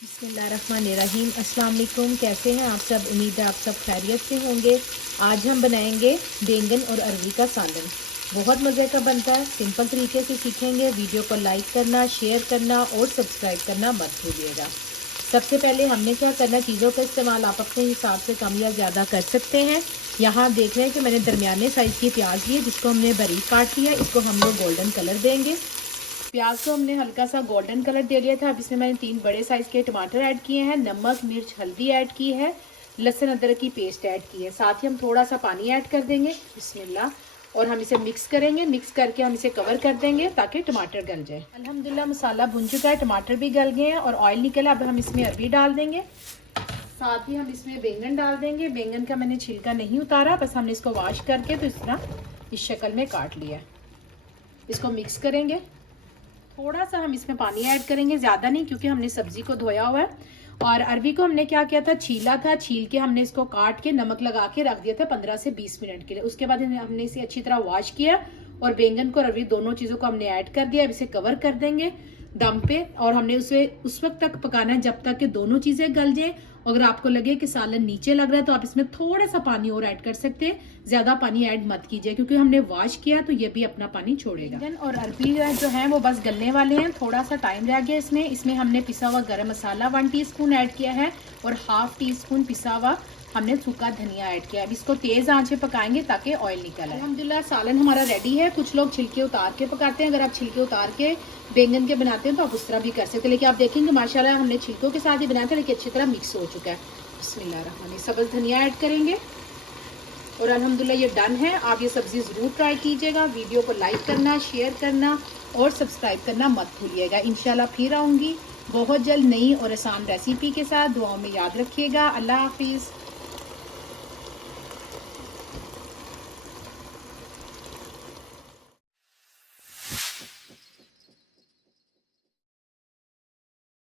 बिस्मिल्लाहिर्रहमानिर्रहीम। अस्सलाम वालेकुम। कैसे हैं आप सब? उम्मीद है आप सब खैरियत से होंगे। आज हम बनाएंगे बैंगन और अरवी का सालन। बहुत मज़े का बनता है, सिंपल तरीके से सीखेंगे। वीडियो को लाइक करना, शेयर करना और सब्सक्राइब करना मत भूलिएगा। सबसे पहले हमने क्या करना, चीज़ों का इस्तेमाल आप अपने हिसाब से कम या ज़्यादा कर सकते हैं। यहाँ देख रहे हैं कि मैंने दरमियाने साइज़ की प्याज ली है, जिसको हमने बारीक काट लिया। इसको हम लोग गोल्डन कलर देंगे। प्याज को हमने हल्का सा गोल्डन कलर दे लिया था। अब इसमें मैंने 3 बड़े साइज के टमाटर ऐड किए हैं, नमक मिर्च हल्दी ऐड की है, लहसुन अदरक की पेस्ट ऐड की है। साथ ही हम थोड़ा सा पानी ऐड कर देंगे, बिस्मिल्लाह। और हम इसे मिक्स करेंगे। मिक्स करके हम इसे कवर कर देंगे ताकि टमाटर गल जाए। अल्हम्दुलिल्लाह मसाला भुन चुका है, टमाटर भी गल गए हैं और ऑयल निकला। अब हम इसमें अरवी डाल देंगे। साथ ही हम इसमें बैंगन डाल देंगे। बैंगन का मैंने छिलका नहीं उतारा, बस हमने इसको वॉश करके तो इस तरह इस शक्ल में काट लिया। इसको मिक्स करेंगे। थोड़ा सा हम इसमें पानी ऐड करेंगे, ज़्यादा नहीं, क्योंकि हमने सब्जी को धोया हुआ है। और अरवी को हमने क्या किया था, छीला था। छील के हमने इसको काट के नमक लगा के रख दिया था 15 से 20 मिनट के लिए। उसके बाद हमने इसे अच्छी तरह वॉश किया और बैंगन को, अरवी दोनों चीज़ों को हमने ऐड कर दिया। अब इसे कवर कर देंगे दम पे और हमने उसे उस वक्त तक पकाना है जब तक कि दोनों चीज़ें गल जाए। अगर आपको लगे कि सालन नीचे लग रहा है तो आप इसमें थोड़ा सा पानी और ऐड कर सकते हैं। ज़्यादा पानी ऐड मत कीजिए, क्योंकि हमने वॉश किया तो ये भी अपना पानी छोड़ेगा। बैंगन और अरबी जो है वो बस गलने वाले हैं, थोड़ा सा टाइम रह गया इसमें हमने पिसा हुआ गरम मसाला 1 टीस्पून ऐड किया है और ½ टीस्पून पिसा हुआ हमने सूखा धनिया ऐड किया। अब इसको तेज आंच पे पकाएंगे ताकि ऑयल निकल आए। अल्हम्दुलिल्लाह सालन हमारा रेडी है। कुछ लोग छिलके उतार के पकाते हैं। अगर आप छिलके उतार के बैंगन के बनाते हैं तो आप उस तरह भी कर सकते हैं, लेकिन आप देखेंगे माशाल्लाह हमने छिलकों के साथ ही बनाया था, लेकिन अच्छी तरह मिक्स हो चुका है। बिस्मिल्लाह। सब्ज़ धनिया ऐड करेंगे और अल्हम्दुलिल्लाह ये डन है। आप ये सब्ज़ी ज़रूर ट्राई कीजिएगा। वीडियो को लाइक करना, शेयर करना और सब्सक्राइब करना मत भूलिएगा। इंशाल्लाह फिर आऊँगी बहुत जल्द नई और आसान रेसिपी के साथ। दुआओं में याद रखिएगा। अल्लाह हाफिज़।